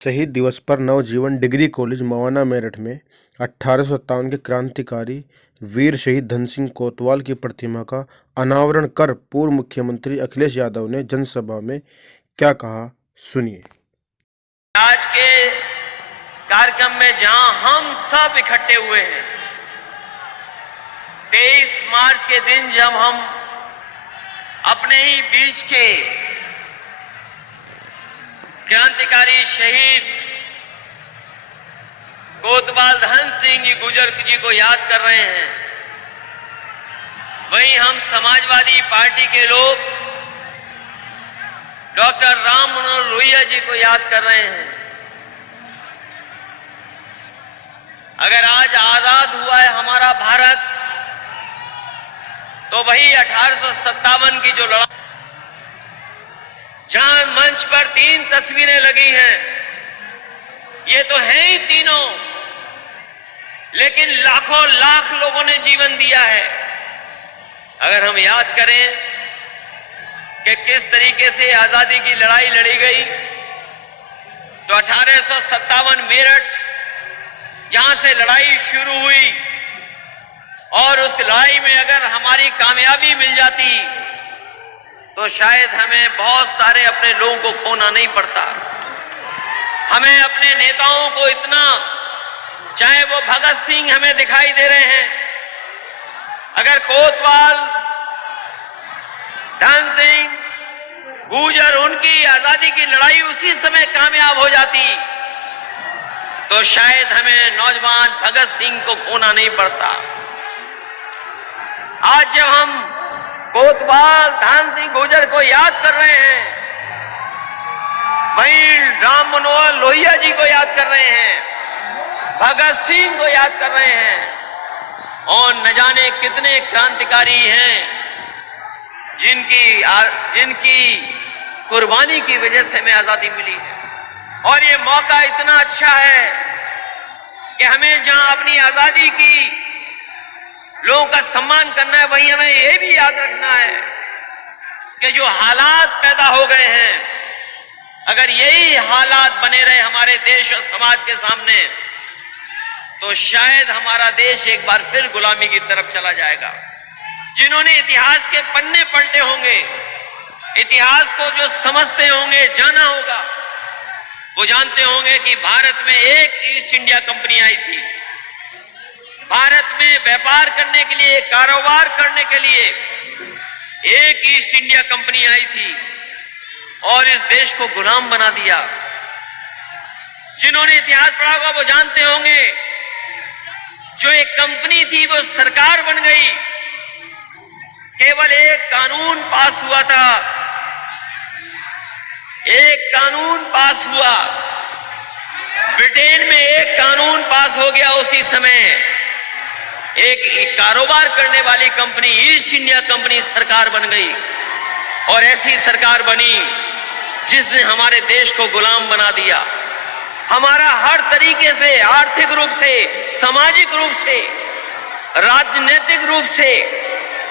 शहीद दिवस पर नवजीवन डिग्री कॉलेज मवाना मेरठ में 1857 के क्रांतिकारी वीर शहीद धन सिंह कोतवाल की प्रतिमा का अनावरण कर पूर्व मुख्यमंत्री अखिलेश यादव ने जनसभा में क्या कहा, सुनिए। आज के कार्यक्रम में जहां हम सब इकट्ठे हुए हैं, 23 मार्च के दिन जब हम अपने ही बीच के क्रांतिकारी शहीद कोतवाल धन सिंह जी गुजर जी को याद कर रहे हैं, वहीं हम समाजवादी पार्टी के लोग डॉक्टर राम मनोहर लोहिया जी को याद कर रहे हैं। अगर आज आजाद हुआ है हमारा भारत, तो वही 1857 की जो लड़ाई, जहां मंच पर 3 तस्वीरें लगी हैं, ये तो हैं ही तीनों, लेकिन लाखों लाख लोगों ने जीवन दिया है। अगर हम याद करें कि किस तरीके से आजादी की लड़ाई लड़ी गई, तो 1857 मेरठ जहां से लड़ाई शुरू हुई, और उस लड़ाई में अगर हमारी कामयाबी मिल जाती तो शायद हमें बहुत सारे अपने लोगों को खोना नहीं पड़ता। हमें अपने नेताओं को इतना, चाहे वो भगत सिंह हमें दिखाई दे रहे हैं, अगर कोतवाल धन सिंह गुजर उनकी आजादी की लड़ाई उसी समय कामयाब हो जाती तो शायद हमें नौजवान भगत सिंह को खोना नहीं पड़ता। आज जब हम कोतवाल धन सिंह गुजर को याद कर रहे हैं, वहीं राम मनोहर लोहिया जी को याद कर रहे हैं, भगत सिंह को याद कर रहे हैं, और न जाने कितने क्रांतिकारी हैं जिनकी कुर्बानी की वजह से हमें आजादी मिली है। और ये मौका इतना अच्छा है कि हमें जहां अपनी आजादी की लोगों का सम्मान करना है, वहीं हमें यह भी याद रखना है कि जो हालात पैदा हो गए हैं, अगर यही हालात बने रहे हमारे देश और समाज के सामने, तो शायद हमारा देश एक बार फिर गुलामी की तरफ चला जाएगा। जिन्होंने इतिहास के पन्ने पलटे होंगे, इतिहास को जो समझते होंगे, जाना होगा, वो जानते होंगे कि भारत में एक ईस्ट इंडिया कंपनी आई थी। भारत में व्यापार करने के लिए, कारोबार करने के लिए एक ईस्ट इंडिया कंपनी आई थी और इस देश को गुलाम बना दिया। जिन्होंने इतिहास पढ़ा होगा वो जानते होंगे, जो एक कंपनी थी वो सरकार बन गई। केवल एक कानून पास हुआ था, एक कानून पास हुआ, ब्रिटेन में एक कानून पास हो गया, उसी समय एक कारोबार करने वाली कंपनी ईस्ट इंडिया कंपनी सरकार बन गई। और ऐसी सरकार बनी जिसने हमारे देश को गुलाम बना दिया। हमारा हर तरीके से, आर्थिक रूप से, सामाजिक रूप से, राजनीतिक रूप से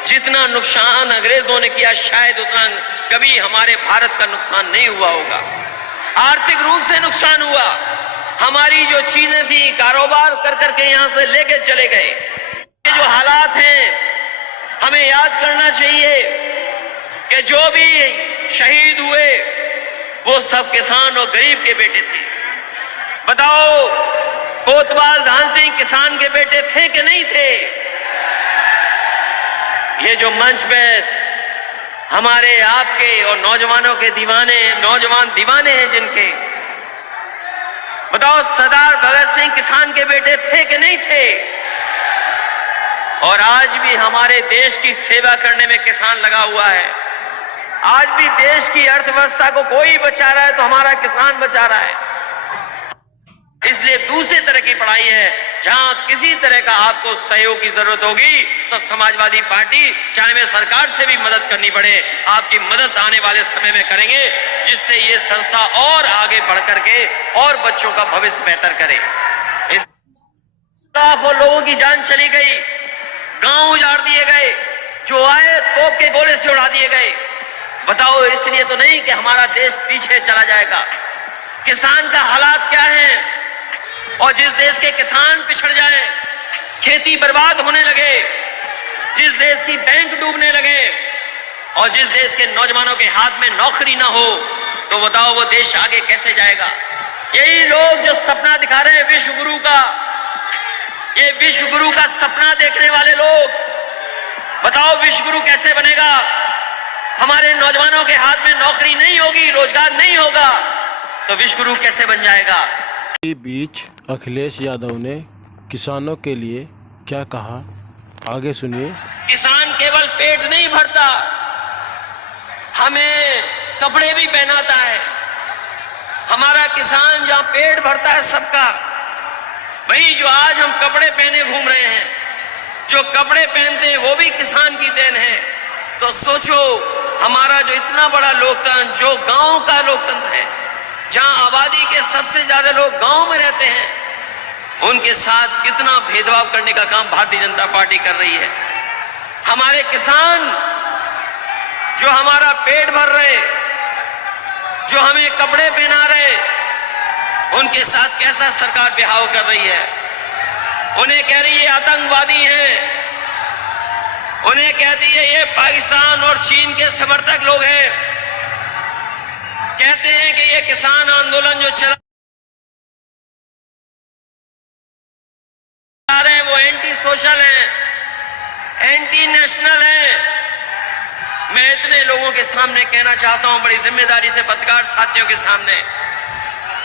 जितना नुकसान अंग्रेजों ने किया, शायद उतना कभी हमारे भारत का नुकसान नहीं हुआ होगा। आर्थिक रूप से नुकसान हुआ, हमारी जो चीजें थी कारोबार कर करके यहां से लेके चले गए। ये जो हालात हैं, हमें याद करना चाहिए कि जो भी शहीद हुए वो सब किसान और गरीब के बेटे थे। बताओ, कोतवाल धन सिंह किसान के बेटे थे कि नहीं थे? ये जो मंच पे हमारे, आपके और नौजवानों के नौजवान दीवाने हैं जिनके, बताओ सरदार भगत सिंह किसान के बेटे थे कि नहीं थे? और आज भी हमारे देश की सेवा करने में किसान लगा हुआ है। आज भी देश की अर्थव्यवस्था को कोई बचा रहा है तो हमारा किसान बचा रहा है। इसलिए दूसरी तरह की पढ़ाई है, जहां किसी तरह का आपको सहयोग की जरूरत होगी तो समाजवादी पार्टी, चाहे में सरकार से भी मदद करनी पड़े, आपकी मदद आने वाले समय में करेंगे, जिससे ये संस्था और आगे बढ़ करके और बच्चों का भविष्य बेहतर करे। इस लाखों लोगों की जान चली गई, गांव उजाड़ दिए गए, जो आए तोप के गोले से उड़ा दिए गए। बताओ, इसलिए तो नहीं कि हमारा देश पीछे चला जाएगा। किसान का हालात क्या है, और जिस देश के किसान पिछड़ जाए, खेती बर्बाद होने लगे, जिस देश की बैंक डूबने लगे और जिस देश के नौजवानों के हाथ में नौकरी ना हो, तो बताओ वो देश आगे कैसे जाएगा। यही लोग जो सपना दिखा रहे हैं विश्व गुरु का, ये विश्व गुरु का सपना देखने वाले लोग, बताओ विश्व गुरु कैसे बनेगा। हमारे नौजवानों के हाथ में नौकरी नहीं होगी, रोजगार नहीं होगा, तो विश्व गुरु कैसे बन जाएगा। इस बीच अखिलेश यादव ने किसानों के लिए क्या कहा, आगे सुनिए। किसान केवल पेट नहीं भरता, हमें कपड़े भी पहनाता है। हमारा किसान जहां पेट भरता है सबका, वही जो आज हम कपड़े पहने घूम रहे हैं, जो कपड़े पहनते हैं वो भी किसान की देन है। तो सोचो, हमारा जो इतना बड़ा लोकतंत्र, जो गांव का लोकतंत्र है, जहां आबादी के सबसे ज्यादा लोग गांव में रहते हैं, उनके साथ कितना भेदभाव करने का काम भारतीय जनता पार्टी कर रही है। हमारे किसान जो हमारा पेट भर रहे, जो हमें कपड़े पहना रहे, उनके साथ कैसा सरकार बिहाव कर रही है। उन्हें कह रही है आतंकवादी हैं, उन्हें कहती है ये पाकिस्तान और चीन के समर्थक लोग हैं। कहते हैं कि ये किसान आंदोलन जो चला रहे हैं वो एंटी सोशल है, एंटी नेशनल है। मैं इतने लोगों के सामने कहना चाहता हूं, बड़ी जिम्मेदारी से पत्रकार साथियों के सामने,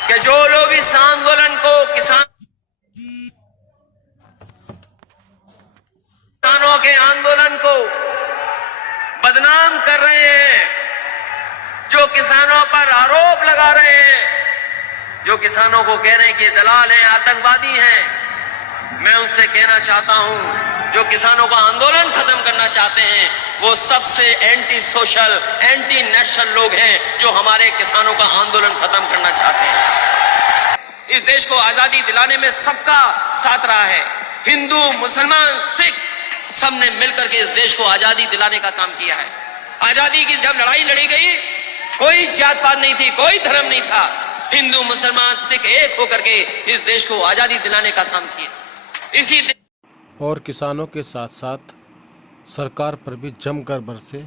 कि जो लोग इस आंदोलन को किसानों के आंदोलन को बदनाम कर रहे हैं, जो किसानों पर आरोप लगा रहे हैं, जो किसानों को कह रहे हैं कि दलाल हैं, आतंकवादी हैं, मैं उनसे कहना चाहता हूं, जो किसानों का आंदोलन खत्म करना चाहते हैं, वो सबसे एंटी सोशल, एंटी नेशनल लोग हैं, जो हमारे किसानों का आंदोलन खत्म करना चाहते हैं। इस देश को आजादी दिलाने में सबका साथ रहा है, हिंदू, मुसलमान, सिख, सबने मिलकर के इस देश को आजादी दिलाने का काम किया है। आजादी की जब लड़ाई लड़ी गई, कोई जात पात नहीं थी, कोई धर्म नहीं था, हिंदू, मुसलमान, सिख एक होकर के इस देश को आजादी दिलाने का काम किया। इसी और किसानों के साथ साथ सरकार पर भी जमकर बरसे,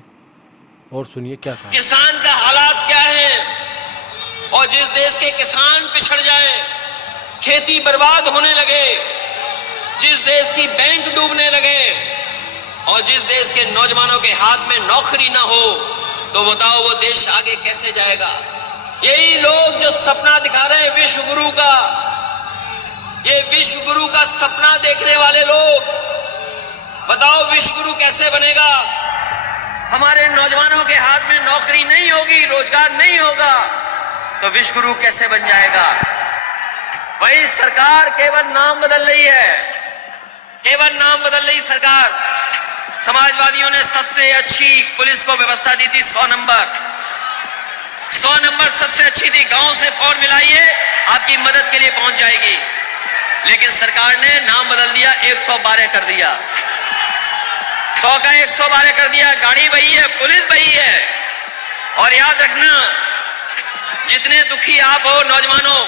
और सुनिए क्या कहा। किसान का हालात क्या है, और जिस देश के किसान पिछड़ जाए, खेती बर्बाद होने लगे, जिस देश की बैंक डूबने लगे और जिस देश के नौजवानों के हाथ में नौकरी ना हो, तो बताओ वो देश आगे कैसे जाएगा। यही लोग जो सपना दिखा रहे हैं विश्व गुरु का, ये विश्व गुरु का सपना देखने वाले लोग, बताओ विश्व गुरु कैसे बनेगा। हमारे नौजवानों के हाथ में नौकरी नहीं होगी, रोजगार नहीं होगा, तो विश्व गुरु कैसे बन जाएगा। वही सरकार केवल नाम बदल रही है, केवल नाम बदल रही सरकार। समाजवादियों ने सबसे अच्छी पुलिस को व्यवस्था दी थी, 100 नंबर सबसे अच्छी थी, गांव से फोन मिलाइए आपकी मदद के लिए पहुंच जाएगी। लेकिन सरकार ने नाम बदल दिया, 112 कर दिया, 100 का 112 कर दिया। गाड़ी वही है, पुलिस वही है। और याद रखना, जितने दुखी आप हो नौजवानों,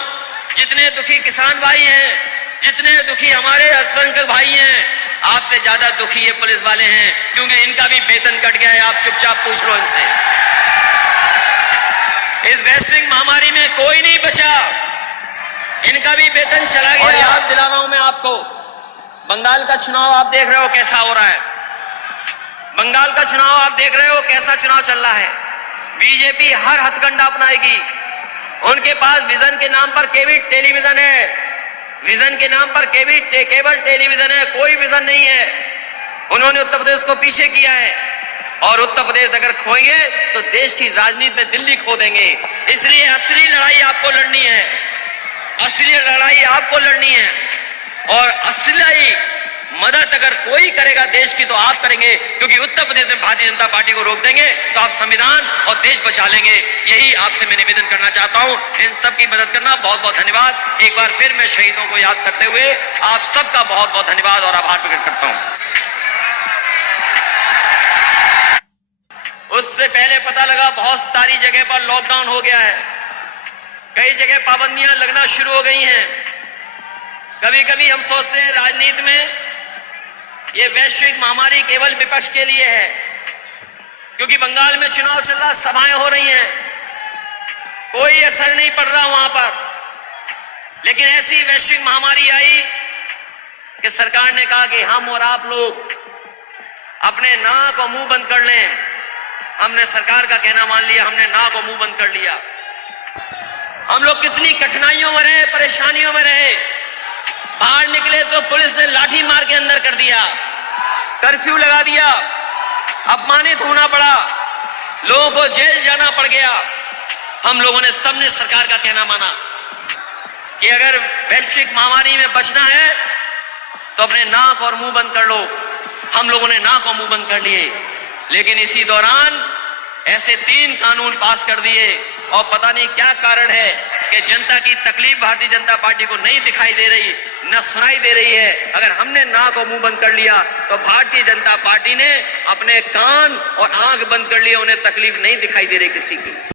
जितने दुखी किसान भाई हैं, जितने दुखी हमारे अल्पसंख्यक भाई हैं, आपसे ज्यादा दुखी ये पुलिस वाले हैं, क्योंकि इनका भी वेतन कट गया है। आप चुपचाप पूछ लो इनसे। इस वैश्विक महामारी में कोई नहीं बचा, इनका भी वेतन चला गया। और याद दिला रहा हूं मैं आपको, बंगाल का चुनाव आप देख रहे हो कैसा हो रहा है। बंगाल का चुनाव आप देख रहे हो कैसा चुनाव चल रहा है। बीजेपी हर हथकंडा अपनाएगी। उनके पास विजन के नाम पर केवल टेलीविजन है, विजन के नाम पर केवल टेलीविजन है, कोई विजन नहीं है। उन्होंने उत्तर प्रदेश को पीछे किया है, और उत्तर प्रदेश अगर खोएंगे तो देश की राजनीति में दिल्ली खो देंगे। इसलिए असली लड़ाई आपको लड़नी है, असली लड़ाई आपको लड़नी है। और असली मदद अगर कोई करेगा देश की तो आप करेंगे, क्योंकि उत्तर प्रदेश में भारतीय जनता पार्टी को रोक देंगे तो आप संविधान और देश बचा लेंगे। यही आपसे मैं निवेदन करना चाहता हूं। इन सब की मदद करना। बहुत बहुत धन्यवाद। एक बार फिर मैं शहीदों को याद करते हुए आप सबका बहुत बहुत धन्यवाद और आभार प्रकट करता हूं। उससे पहले पता लगा बहुत सारी जगह पर लॉकडाउन हो गया है। कई जगह पाबंदियां लगना शुरू हो गई हैं। कभी कभी हम सोचते हैं राजनीति में ये वैश्विक महामारी केवल विपक्ष के लिए है, क्योंकि बंगाल में चुनाव चल रहा, सभाएं हो रही हैं, कोई असर नहीं पड़ रहा वहां पर। लेकिन ऐसी वैश्विक महामारी आई कि सरकार ने कहा कि हम और आप लोग अपने नाक और मुंह बंद कर लें। हमने सरकार का कहना मान लिया, हमने नाक और मुंह बंद कर लिया। हम लोग कितनी कठिनाइयों में रहे, परेशानियों में रहे। बाहर निकले तो पुलिस ने लाठी मार के अंदर कर दिया, कर्फ्यू लगा दिया, अपमानित होना पड़ा, लोगों को जेल जाना पड़ गया। हम लोगों ने सबने सरकार का कहना माना कि अगर वैश्विक महामारी में बचना है तो अपने नाक और मुंह बंद कर लो। हम लोगों ने नाक और मुंह बंद कर लिए। लेकिन इसी दौरान ऐसे 3 कानून पास कर दिए और पता नहीं क्या कारण है कि जनता की तकलीफ भारतीय जनता पार्टी को नहीं दिखाई दे रही, न सुनाई दे रही है। अगर हमने नाक और मुंह बंद कर लिया तो भारतीय जनता पार्टी ने अपने कान और आंख बंद कर लिए, उन्हें तकलीफ नहीं दिखाई दे रही किसी की।